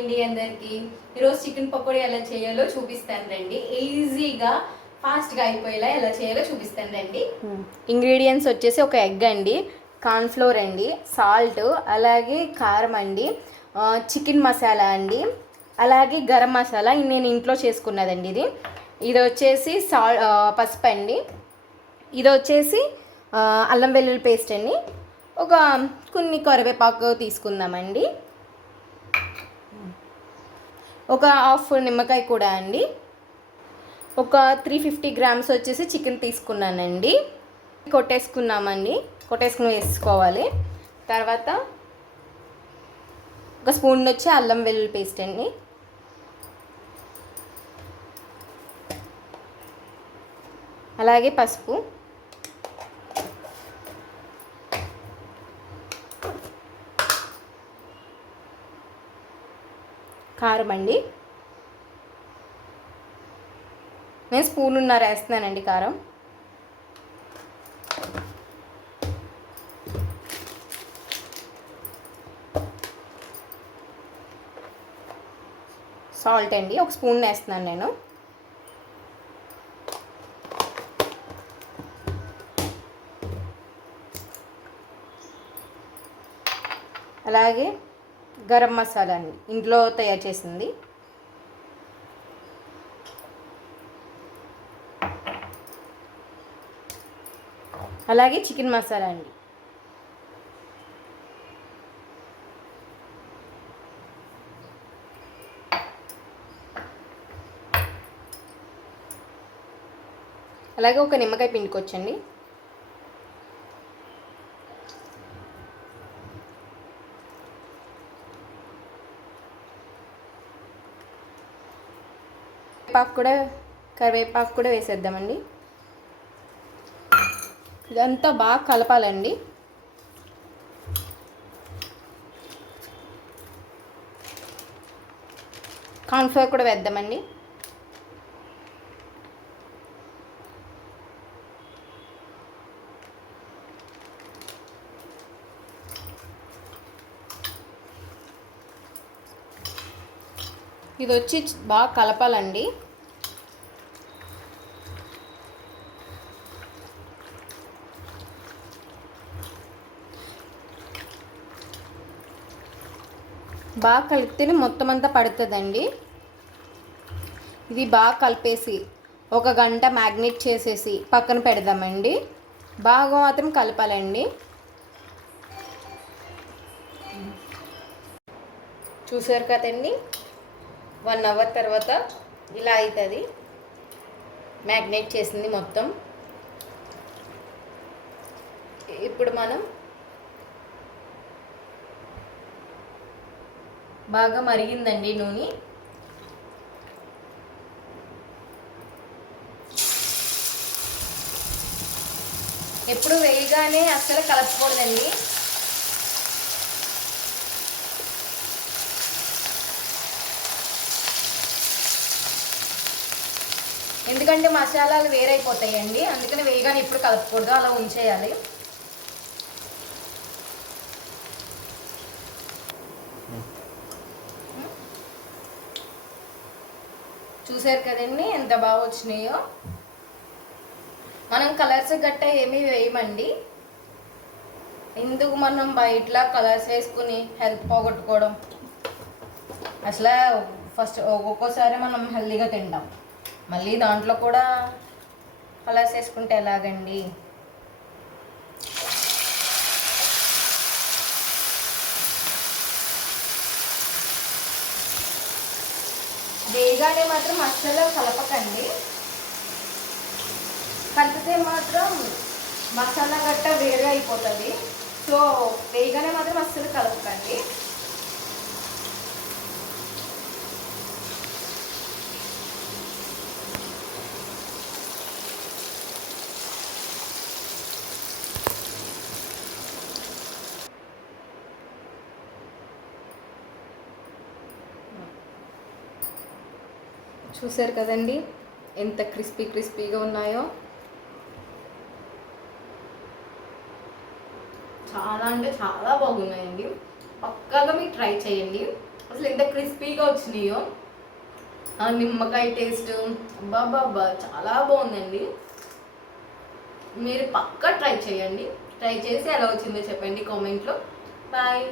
అండి అందరికి. ఈరోజు చికెన్ పకోడీ ఎలా చేయాలో చూపిస్తాను రండి. ఈజీగా ఫాస్ట్గా అయిపోయేలా ఎలా చేయాలో చూపిస్తాను రండి. ఇంగ్రీడియంట్స్ వచ్చేసి ఒక ఎగ్ అండి, కార్న్ఫ్లోర్ అండి, సాల్ట్, అలాగే కారం అండి, చికెన్ మసాలా అండి, అలాగే గరం మసాలా నేను ఇంట్లో చేసుకున్నదండి. ఇది వచ్చేసి పసుపు అండి, ఇది వచ్చేసి అల్లం వెల్లుల్లి పేస్ట్ అండి, ఒక కొన్ని కరివేపాకు తీసుకుందామండి, ఒక హాఫ్ నిమ్మకాయ కూడా అండి, ఒక 350 గ్రామ్స్ వచ్చేసి చికెన్ తీసుకున్నానండి. కొట్టేసుకుని వేసుకోవాలి. తర్వాత ఒక స్పూన్ వచ్చి అల్లం వెల్లుల్లి పేస్ట్ అండి, అలాగే పసుపు, కారం అండి, నేను స్పూనున్నర వేస్తున్నానండి కారం, సాల్ట్ అండి ఒక స్పూన్ వేస్తున్నాను నేను, అలాగే గరం మసాలా అండి ఇంట్లో తయారు చేసింది, అలాగే చికెన్ మసాలా అండి, అలాగే ఒక నిమ్మకాయ పిండుకోవచ్చండి. కరివేపాకు కూడా వేసేద్దామండి. ఇదంతా బాగా కలపాలండి. కార్న్ఫ్లోర్ కూడా వేద్దామండి. ఇది వచ్చి బాగా కలపాలండి. బాగా కలిపితేనే మొత్తం అంతా పడుతుందండి. ఇది బాగా కలిపేసి ఒక గంట మ్యాగ్నేట్ చేసేసి పక్కన పెడదామండి. బాగా మాత్రం కలపాలండి. చూసారు కదండి, 1 అవర్ తర్వాత ఇలా అవుతుంది. మ్యాగ్నేట్ చేసింది మొత్తం. ఇప్పుడు మనం బాగా మరిగిందండి నూనె. ఎప్పుడు వేయగానే అస్సలు కలపకూడదండి. ఎందుకంటే మసాలాలు వేరైపోతాయండి, అందుకని వేయగానే ఎప్పుడు కలపకూడదు, అలా ఉంచేయాలి. చూసారు కదండి ఎంత బాగా వచ్చినాయో. మనం కలర్స్ గట్టా ఏమీ వేయమండి. ఎందుకు మనం బయటలా కలర్స్ వేసుకుని హెల్త్ పోగొట్టుకోవడం. అసలు ఫస్ట్ ఒక్కొక్కసారి మనం హెల్తీగా తింటాం, మళ్ళీ దాంట్లో కూడా కలర్స్ వేసుకుంటే ఎలాగండి. వేగానే మాత్రం అస్సలు కలపకండి. కలిపితే మాత్రం మసాలా గట్ట వేరే అయిపోతుంది. సో వేగానే మాత్రం అస్సలు కలపకండి. చూసారు కదండి ఎంత క్రిస్పీగా ఉన్నాయో. చాలా అంటే చాలా బాగున్నాయండి. పక్కాగా మీరు ట్రై చేయండి. అసలు ఎంత క్రిస్పీగా వచ్చినాయో, ఆ నిమ్మకాయ టేస్ట్ బాబా చాలా బాగుందండి. మీరు పక్కా ట్రై చేయండి. ట్రై చేసి ఎలా వచ్చిందో చెప్పండి కామెంట్లో. బాయ్.